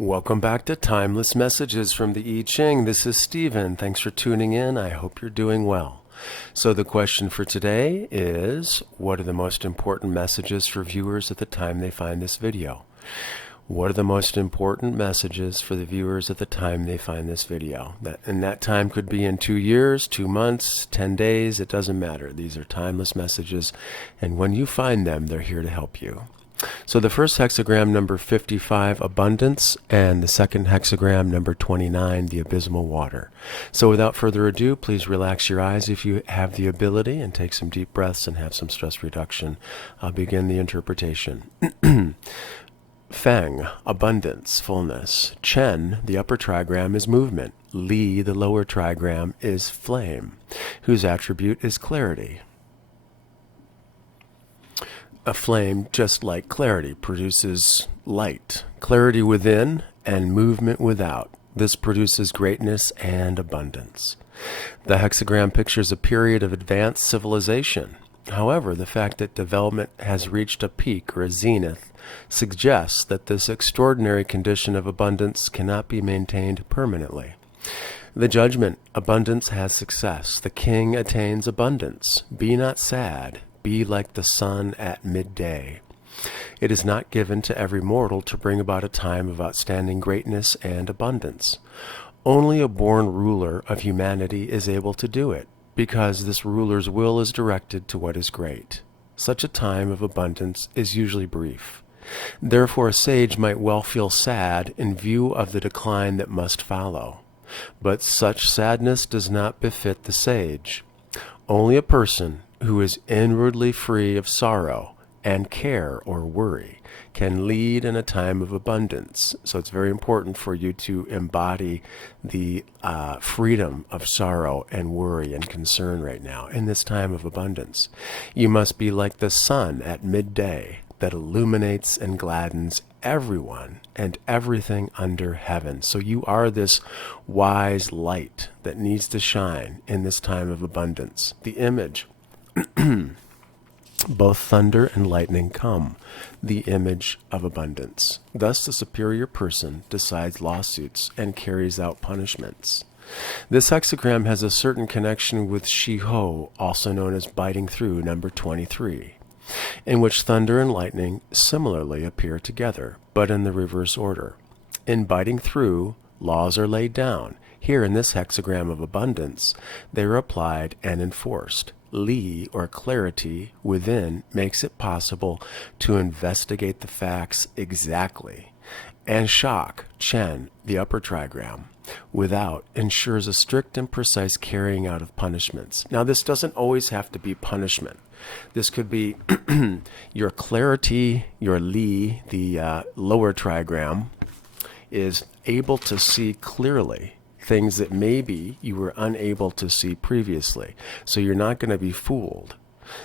Welcome back to Timeless Messages from the I Ching. This is Stephen. Thanks for tuning in. I hope you're doing well. So the question for today is, what are the most important messages for viewers at the time they find this video? What are the most important messages for the viewers at the time they find this video? And that time could be in 2 years, 2 months, 10 days, it doesn't matter. These are timeless messages, and when you find them, they're here to help you. So the first hexagram, number 55, abundance, and the second hexagram, number 29, the abysmal water. So without further ado, please relax your eyes if you have the ability and take some deep breaths and have some stress reduction. I'll begin the interpretation. Feng, abundance, fullness. Chen, the upper trigram, is movement. Li, the lower trigram, is flame, whose attribute is clarity. A flame, just like clarity, produces light, clarity within and movement without. This produces greatness and abundance. The hexagram pictures a period of advanced civilization. However, the fact that development has reached a peak or a zenith suggests that this extraordinary condition of abundance cannot be maintained permanently. The judgment, abundance has success. The king attains abundance. Be not sad. Be like the sun at midday. It is not given to every mortal to bring about a time of outstanding greatness and abundance. Only a born ruler of humanity is able to do it, because this ruler's will is directed to what is great. Such a time of abundance is usually brief. Therefore, a sage might well feel sad in view of the decline that must follow. But such sadness does not befit the sage. Only a person who is inwardly free of sorrow and care or worry can lead in a time of abundance. So it's very important for you to embody the freedom of sorrow and worry and concern right now in this time of abundance. You must be like the sun at midday that illuminates and gladdens everyone and everything under heaven. So you are this wise light that needs to shine in this time of abundance. The image, both thunder and lightning come, the image of abundance. Thus the superior person decides lawsuits and carries out punishments. This hexagram has a certain connection with Shiho, also known as biting through, number 23, in which thunder and lightning similarly appear together, but in the reverse order. In biting through, laws are laid down. Here in this hexagram of abundance, they are applied and enforced. Li, or clarity, within makes it possible to investigate the facts exactly. And shock, Chen, the upper trigram, without ensures a strict and precise carrying out of punishments. Now, this doesn't always have to be punishment. This could be your clarity, your Li, the lower trigram, is able to see clearly things that maybe you were unable to see previously. So you're not going to be fooled.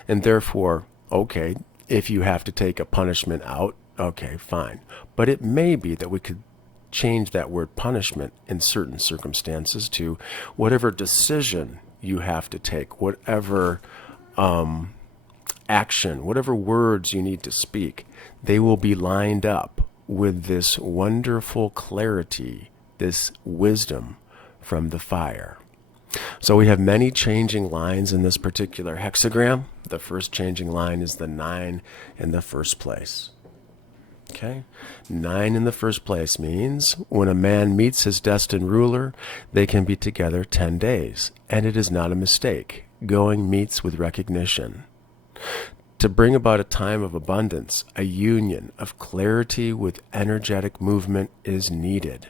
And therefore, okay, if you have to take a punishment out, okay, fine. But it may be that we could change that word punishment in certain circumstances to whatever decision you have to take, whatever action, whatever words you need to speak, they will be lined up with this wonderful clarity, this wisdom from the fire. So we have many changing lines in this particular hexagram. The first changing line is the 9 in the first place. Okay? 9 in the first place means when a man meets his destined ruler, they can be together 10 days. And it is not a mistake. Going meets with recognition. To bring about a time of abundance, a union of clarity with energetic movement is needed.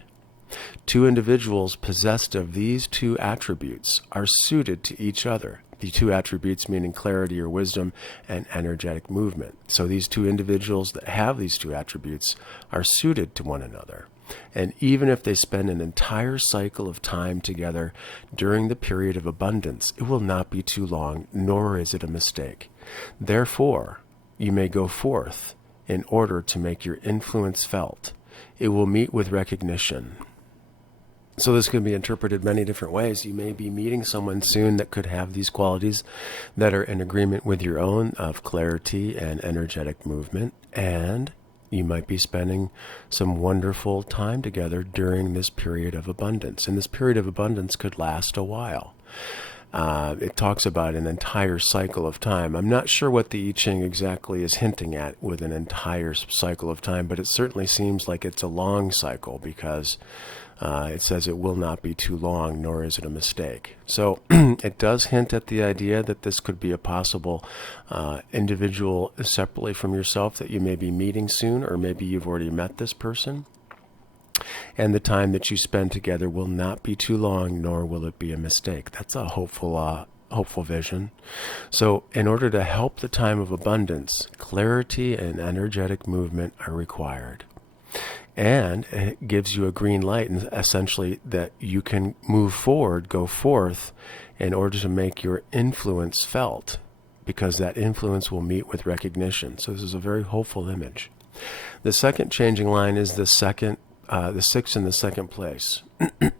Two individuals possessed of these two attributes are suited to each other. The two attributes meaning clarity or wisdom and energetic movement. So these two individuals that have these two attributes are suited to one another. And even if they spend an entire cycle of time together during the period of abundance, it will not be too long, nor is it a mistake. Therefore, you may go forth in order to make your influence felt. It will meet with recognition. So this can be interpreted many different ways. You may be meeting someone soon that could have these qualities that are in agreement with your own of clarity and energetic movement, and You might be spending some wonderful time together during this period of abundance. And this period of abundance could last a while. It talks about an entire cycle of time. I'm not sure what the I Ching exactly is hinting at with an entire cycle of time, but it certainly seems like it's a long cycle because it says it will not be too long, nor is it a mistake. So it does hint at the idea that this could be a possible individual separately from yourself that you may be meeting soon, or maybe you've already met this person. And the time that you spend together will not be too long, nor will it be a mistake. That's a hopeful vision. So in order to help the time of abundance, clarity and energetic movement are required. And it gives you a green light, and essentially that you can move forward, go forth, in order to make your influence felt, because that influence will meet with recognition. So this is a very hopeful image. The second changing line is the sixth in the second place.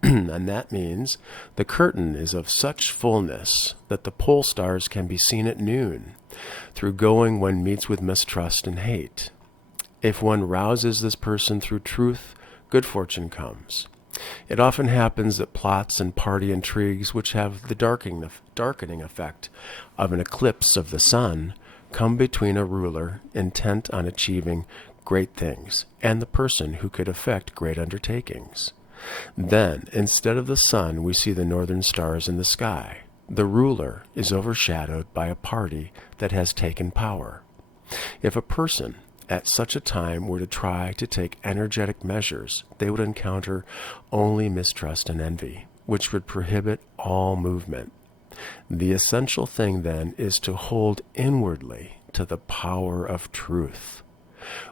And that means the curtain is of such fullness that the pole stars can be seen at noon. Through going, one meets with mistrust and hate. If one rouses this person through truth, good fortune comes. It often happens that plots and party intrigues, which have the darkening effect of an eclipse of the sun, come between a ruler intent on achieving great things and the person who could effect great undertakings. Then, instead of the sun, we see the northern stars in the sky. The ruler is overshadowed by a party that has taken power. If a person at such a time were to try to take energetic measures, they would encounter only mistrust and envy, which would prohibit all movement. The essential thing then is to hold inwardly to the power of truth,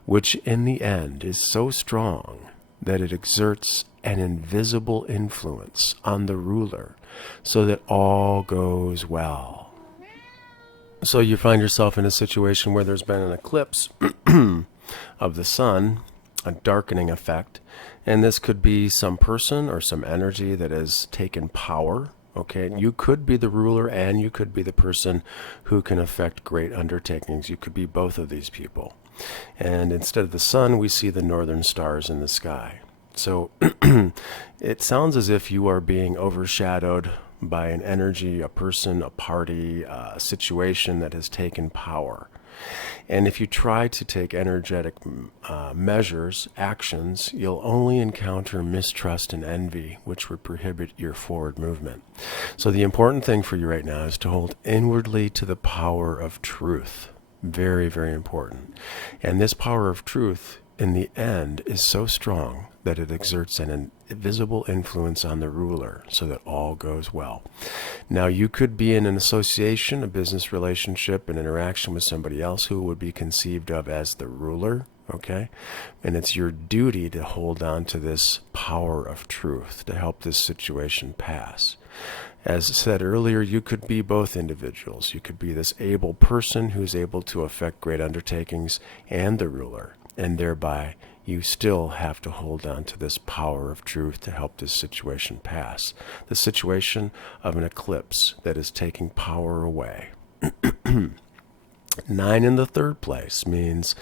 which in the end is so strong that it exerts an invisible influence on the ruler so that all goes well. So you find yourself in a situation where there's been an eclipse of the sun, a darkening effect, and this could be some person or some energy that has taken power. Okay, you could be the ruler and you could be the person who can effect great undertakings. You could be both of these people. And instead of the sun, we see the northern stars in the sky. So it sounds as if you are being overshadowed by an energy, a person, a party, a situation that has taken power. And if you try to take energetic measures, actions, you'll only encounter mistrust and envy, which would prohibit your forward movement. So the important thing for you right now is to hold inwardly to the power of truth. Very, very important. And this power of truth, in the end, is so strong that it exerts an invisible influence on the ruler so that all goes well. Now, you could be in an association, a business relationship, an interaction with somebody else who would be conceived of as the ruler, okay? And it's your duty to hold on to this power of truth to help this situation pass. As said earlier, you could be both individuals. You could be this able person who's able to effect great undertakings and the ruler, and thereby you still have to hold on to this power of truth to help this situation pass. The situation of an eclipse that is taking power away. 9 in the third place means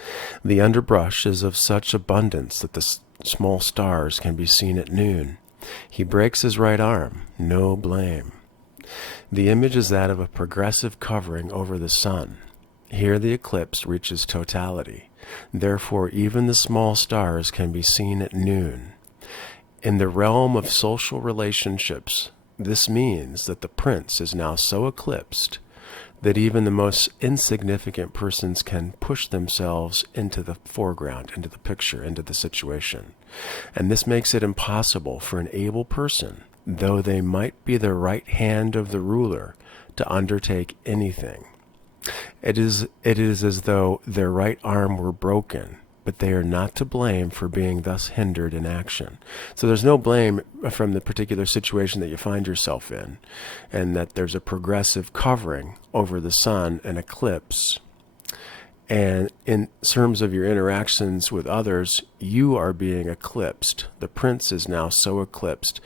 the underbrush is of such abundance that the small stars can be seen at noon. He breaks his right arm, no blame. The image is that of a progressive covering over the sun. Here the eclipse reaches totality. Therefore, even the small stars can be seen at noon. In the realm of social relationships, this means that the prince is now so eclipsed that even the most insignificant persons can push themselves into the foreground, into the picture, into the situation. And this makes it impossible for an able person, though they might be the right hand of the ruler, to undertake anything. It is as though their right arm were broken, but they are not to blame for being thus hindered in action. So there's no blame from the particular situation that you find yourself in, and that there's a progressive covering over the sun, an eclipse. And in terms of your interactions with others, you are being eclipsed. The prince is now so eclipsed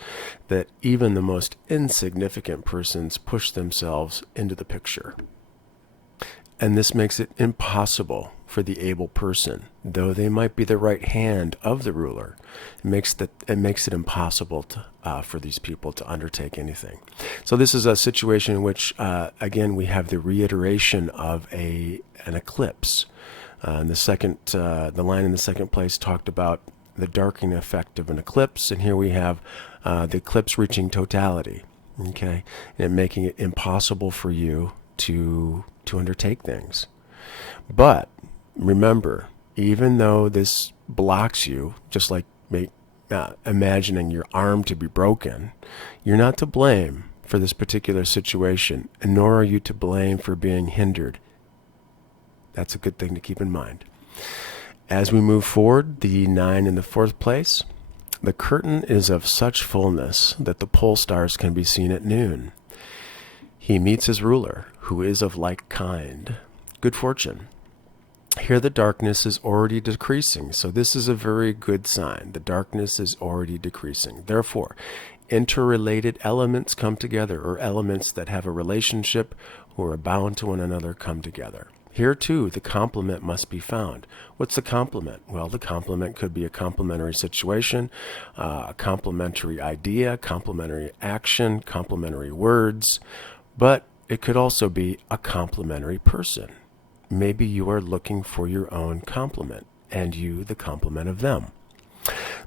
that even the most insignificant persons push themselves into the picture. And this makes it impossible for the able person, though they might be the right hand of the ruler. It makes it impossible for these people to undertake anything. So this is a situation in which, again, we have the reiteration of an eclipse. And the line in the second place talked about the darkening effect of an eclipse, and here we have the eclipse reaching totality. Okay, and making it impossible for you to undertake things. But remember, even though this blocks you, just like imagining your arm to be broken, you're not to blame for this particular situation, and nor are you to blame for being hindered. That's a good thing to keep in mind. As we move forward, the 9 in the 4th place, the curtain is of such fullness that the pole stars can be seen at noon. He meets his ruler, who is of like kind. Good fortune. Here the darkness is already decreasing, so this is a very good sign. The darkness is already decreasing. Therefore, interrelated elements come together, or elements that have a relationship or are bound to one another come together. Here, too, the complement must be found. What's the complement? Well, the complement could be a complementary situation, a complementary idea, complementary action, complementary words, but it could also be a complementary person. Maybe you are looking for your own complement, and you the complement of them.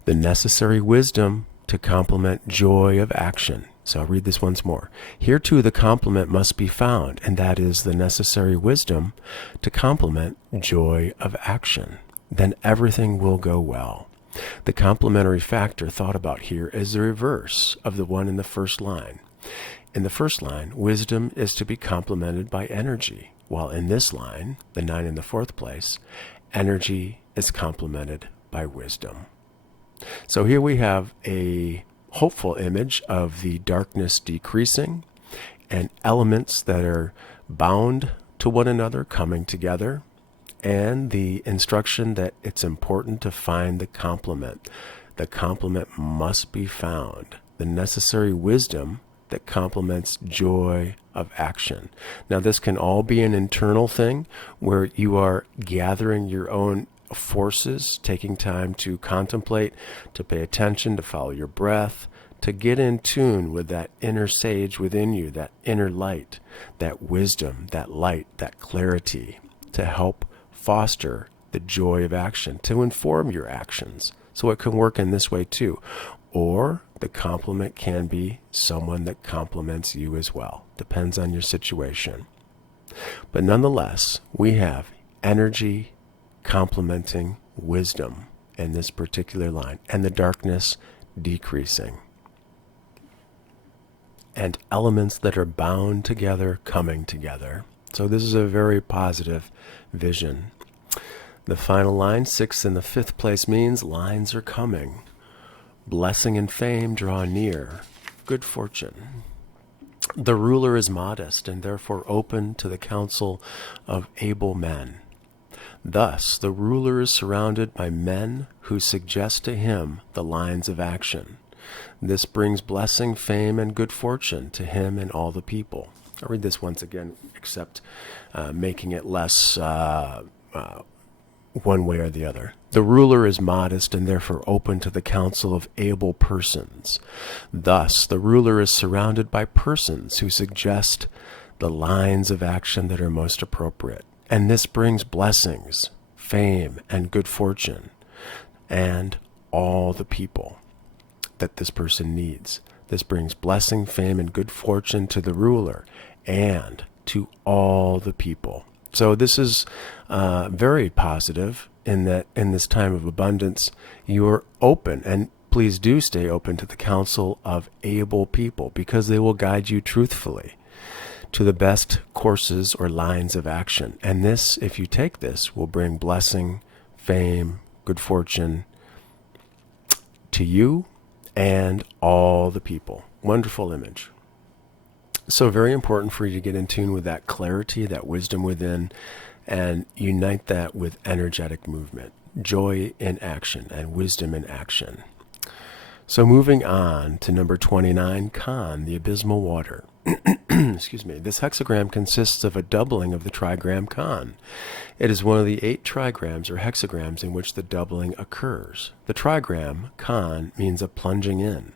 The necessary wisdom to complement joy of action. So I'll read this once more. Here too the complement must be found, and that is the necessary wisdom to complement joy of action. Then everything will go well. The complementary factor thought about here is the reverse of the one in the first line. In the first line, wisdom is to be complemented by energy, while in this line, the 9 in the 4th place, energy is complemented by wisdom. So here we have a hopeful image of the darkness decreasing and elements that are bound to one another coming together, and the instruction that it's important to find the complement. The complement must be found. The necessary wisdom that complements joy of action. Now, this can all be an internal thing where you are gathering your own forces, taking time to contemplate, to pay attention, to follow your breath, to get in tune with that inner sage within you, that inner light, that wisdom, that light, that clarity, to help foster the joy of action, to inform your actions. So it can work in this way too. Or the complement can be someone that complements you as well. Depends on your situation. But nonetheless, we have energy complementing wisdom in this particular line, and the darkness decreasing. And elements that are bound together coming together. So this is a very positive vision. The final line, 6 in the 5th place, means lines are coming. Blessing and fame draw near. Good fortune. The ruler is modest and therefore open to the counsel of able men. Thus, the ruler is surrounded by men who suggest to him the lines of action. This brings blessing, fame, and good fortune to him and all the people. I'll read this once again, except making it less one way or the other. The ruler is modest and therefore open to the counsel of able persons. Thus, the ruler is surrounded by persons who suggest the lines of action that are most appropriate. And this brings blessings, fame, and good fortune, and all the people that this person needs. This brings blessing, fame, and good fortune to the ruler and to all the people. So this is very positive in that in this time of abundance, you're open, and please do stay open to the counsel of able people, because they will guide you truthfully to the best courses or lines of action. And this, if you take this, will bring blessing, fame, good fortune to you and all the people. Wonderful image. So very important for you to get in tune with that clarity, that wisdom within, and unite that with energetic movement, joy in action and wisdom in action. So moving on to number 29, Khan, the abysmal water. excuse me, this hexagram consists of a doubling of the trigram kan. It is one of the 8 trigrams or hexagrams in which the doubling occurs. The trigram kan means a plunging in.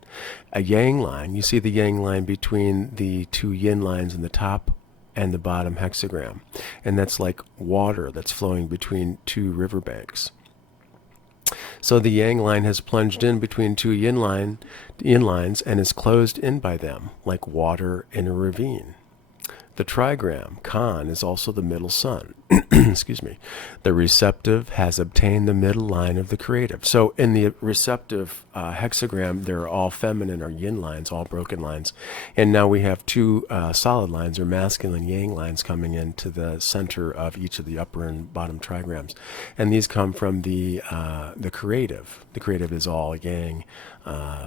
A yang line, you see the yang line between the 2 yin lines in the top and the bottom hexagram. And that's like water that's flowing between 2 riverbanks. So the yang line has plunged in between 2 yin lines and is closed in by them, like water in a ravine. The trigram, kan, is also the middle sun. Excuse me. The receptive has obtained the middle line of the creative. So in the receptive hexagram, they're all feminine or yin lines, all broken lines. And now we have 2 solid lines or masculine yang lines coming into the center of each of the upper and bottom trigrams. And these come from the creative. The creative is all yang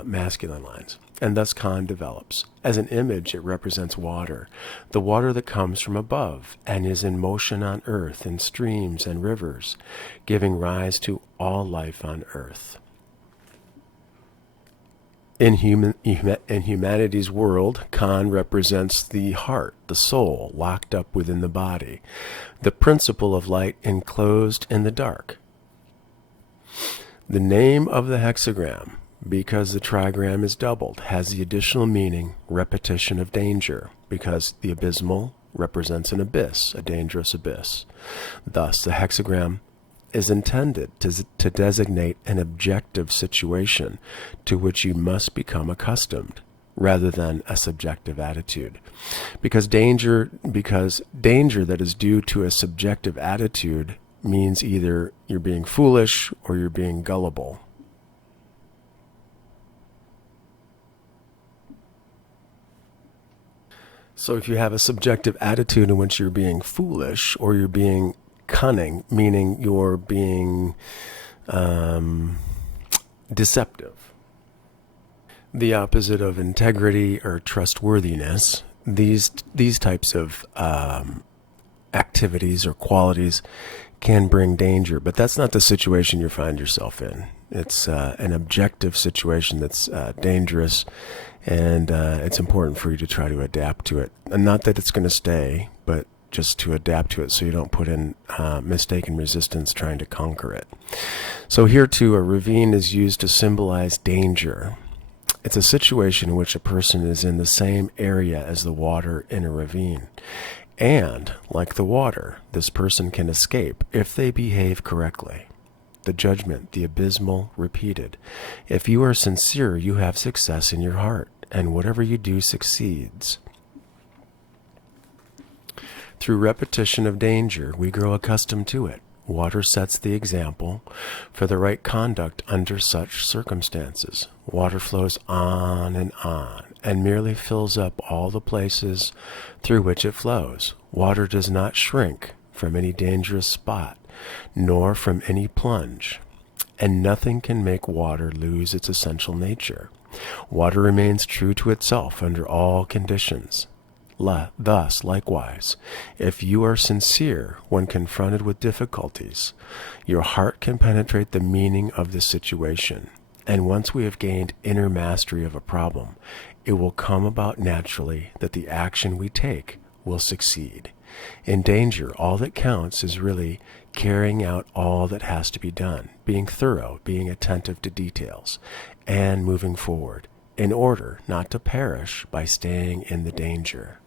masculine lines. And thus kan develops. As an image, it represents water, the water that comes from above and is in motion on earth in streams and rivers, giving rise to all life on earth. In humanity's world, kan represents the heart, the soul, locked up within the body, the principle of light enclosed in the dark. The name of the hexagram, because the trigram is doubled, has the additional meaning repetition of danger, because the abysmal represents an abyss, a dangerous abyss. Thus, the hexagram is intended to designate an objective situation to which you must become accustomed, rather than a subjective attitude. Because danger that is due to a subjective attitude means either you're being foolish or you're being gullible. So if you have a subjective attitude in which you're being foolish or you're being cunning, meaning you're being deceptive. The opposite of integrity or trustworthiness, these types of activities or qualities can bring danger, but that's not the situation you find yourself in. It's an objective situation that's dangerous, and it's important for you to try to adapt to it. And not that it's going to stay, but just to adapt to it so you don't put in mistaken resistance trying to conquer it. So here too, a ravine is used to symbolize danger. It's a situation in which a person is in the same area as the water in a ravine. And, like the water, this person can escape if they behave correctly. The judgment, the abysmal, repeated. If you are sincere, you have success in your heart, and whatever you do succeeds. Through repetition of danger, we grow accustomed to it. Water sets the example for the right conduct under such circumstances. Water flows on and merely fills up all the places through which it flows. Water does not shrink from any dangerous spot, nor from any plunge, and nothing can make water lose its essential nature. Water remains true to itself under all conditions. Thus, likewise, if you are sincere when confronted with difficulties, your heart can penetrate the meaning of the situation. And once we have gained inner mastery of a problem, it will come about naturally that the action we take will succeed. In danger, all that counts is really carrying out all that has to be done, being thorough, being attentive to details, and moving forward, in order not to perish by staying in the danger.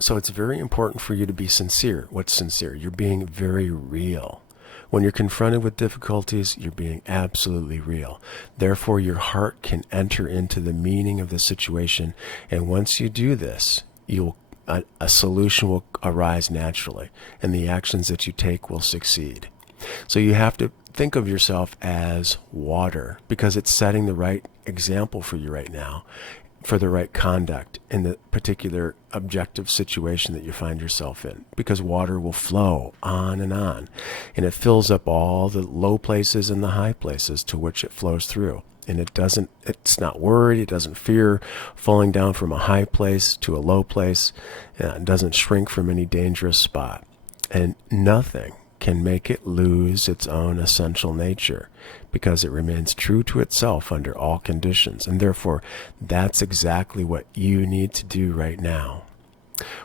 So it's very important for you to be sincere. What's sincere? You're being very real. When you're confronted with difficulties, you're being absolutely real. Therefore, your heart can enter into the meaning of the situation, and once you do this, a solution will arise naturally, and the actions that you take will succeed. So you have to think of yourself as water, because it's setting the right example for you right now, for the right conduct in the particular objective situation that you find yourself in, because water will flow on, and it fills up all the low places and the high places to which it flows through. And it's not worried, it doesn't fear falling down from a high place to a low place, it doesn't shrink from any dangerous spot. And nothing can make it lose its own essential nature because it remains true to itself under all conditions. And therefore, that's exactly what you need to do right now.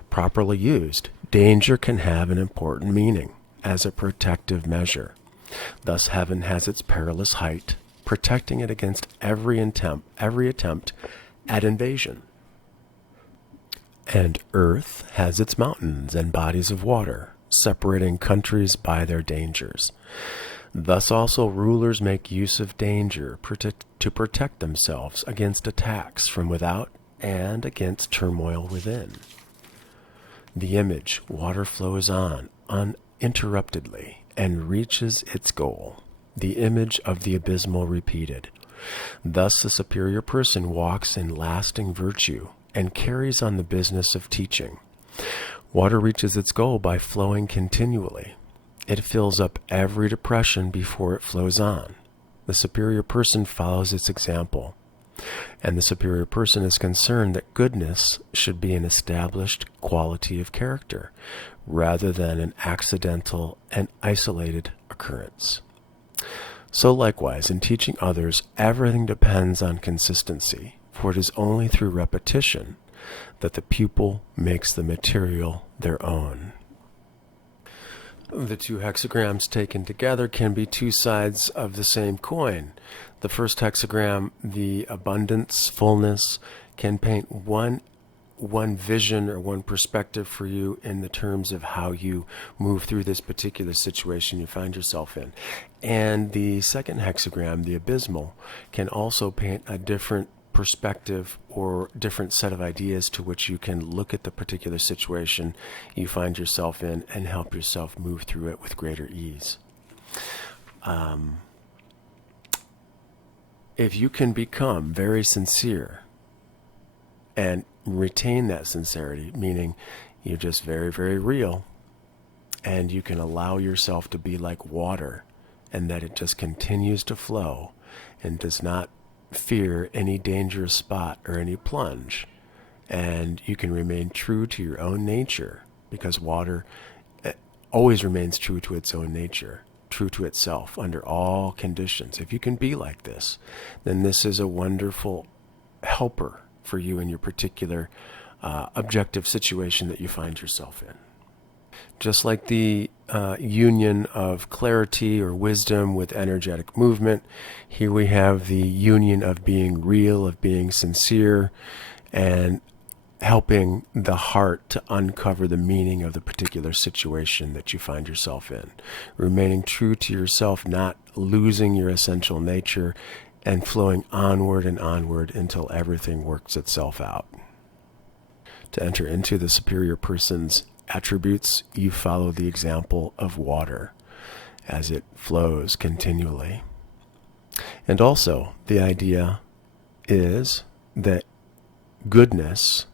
Properly used, danger can have an important meaning as a protective measure. Thus, heaven has its perilous height, protecting it against every attempt at invasion. And earth has its mountains and bodies of water, separating countries by their dangers. Thus also rulers make use of danger to protect themselves against attacks from without and against turmoil within. The image, water flows on uninterruptedly and reaches its goal, the image of the abysmal repeated. Thus the superior person walks in lasting virtue and carries on the business of teaching. Water reaches its goal by flowing continually. It fills up every depression before it flows on. The superior person follows its example, and the superior person is concerned that goodness should be an established quality of character rather than an accidental and isolated occurrence. So likewise, in teaching others, everything depends on consistency, for it is only through repetition that the pupil makes the material their own. The two hexagrams taken together can be two sides of the same coin. The first hexagram, the abundance, fullness, can paint one vision or one perspective for you in the terms of how you move through this particular situation you find yourself in. And the second hexagram, the abysmal, can also paint a different perspective or different set of ideas to which you can look at the particular situation you find yourself in and help yourself move through it with greater ease. If you can become very sincere and retain that sincerity, meaning you're just very, very real, and you can allow yourself to be like water and that it just continues to flow and does not fear any dangerous spot or any plunge, and you can remain true to your own nature, because water always remains true to its own nature, true to itself under all conditions. If you can be like this, then this is a wonderful helper for you in your particular objective situation that you find yourself in. Just like the union of clarity or wisdom with energetic movement, here we have the union of being real, of being sincere, and helping the heart to uncover the meaning of the particular situation that you find yourself in. Remaining true to yourself, not losing your essential nature, and flowing onward and onward until everything works itself out. To enter into the superior person's attributes, you follow the example of water as it flows continually. And also, the idea is that goodness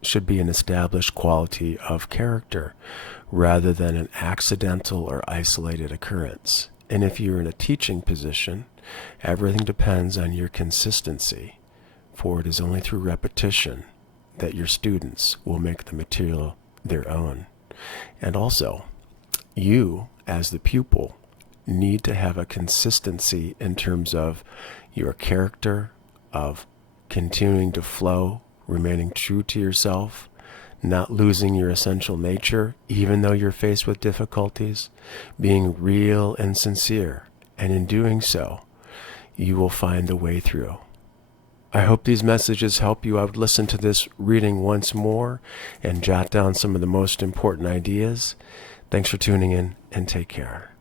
should be an established quality of character rather than an accidental or isolated occurrence. And if you're in a teaching position, everything depends on your consistency, for it is only through repetition that your students will make the material their own. And also, you as the pupil need to have a consistency in terms of your character, of continuing to flow, remaining true to yourself, not losing your essential nature even though you're faced with difficulties, being real and sincere, and in doing so you will find the way through. I hope these messages help you. I would listen to this reading once more and jot down some of the most important ideas. Thanks for tuning in, and take care.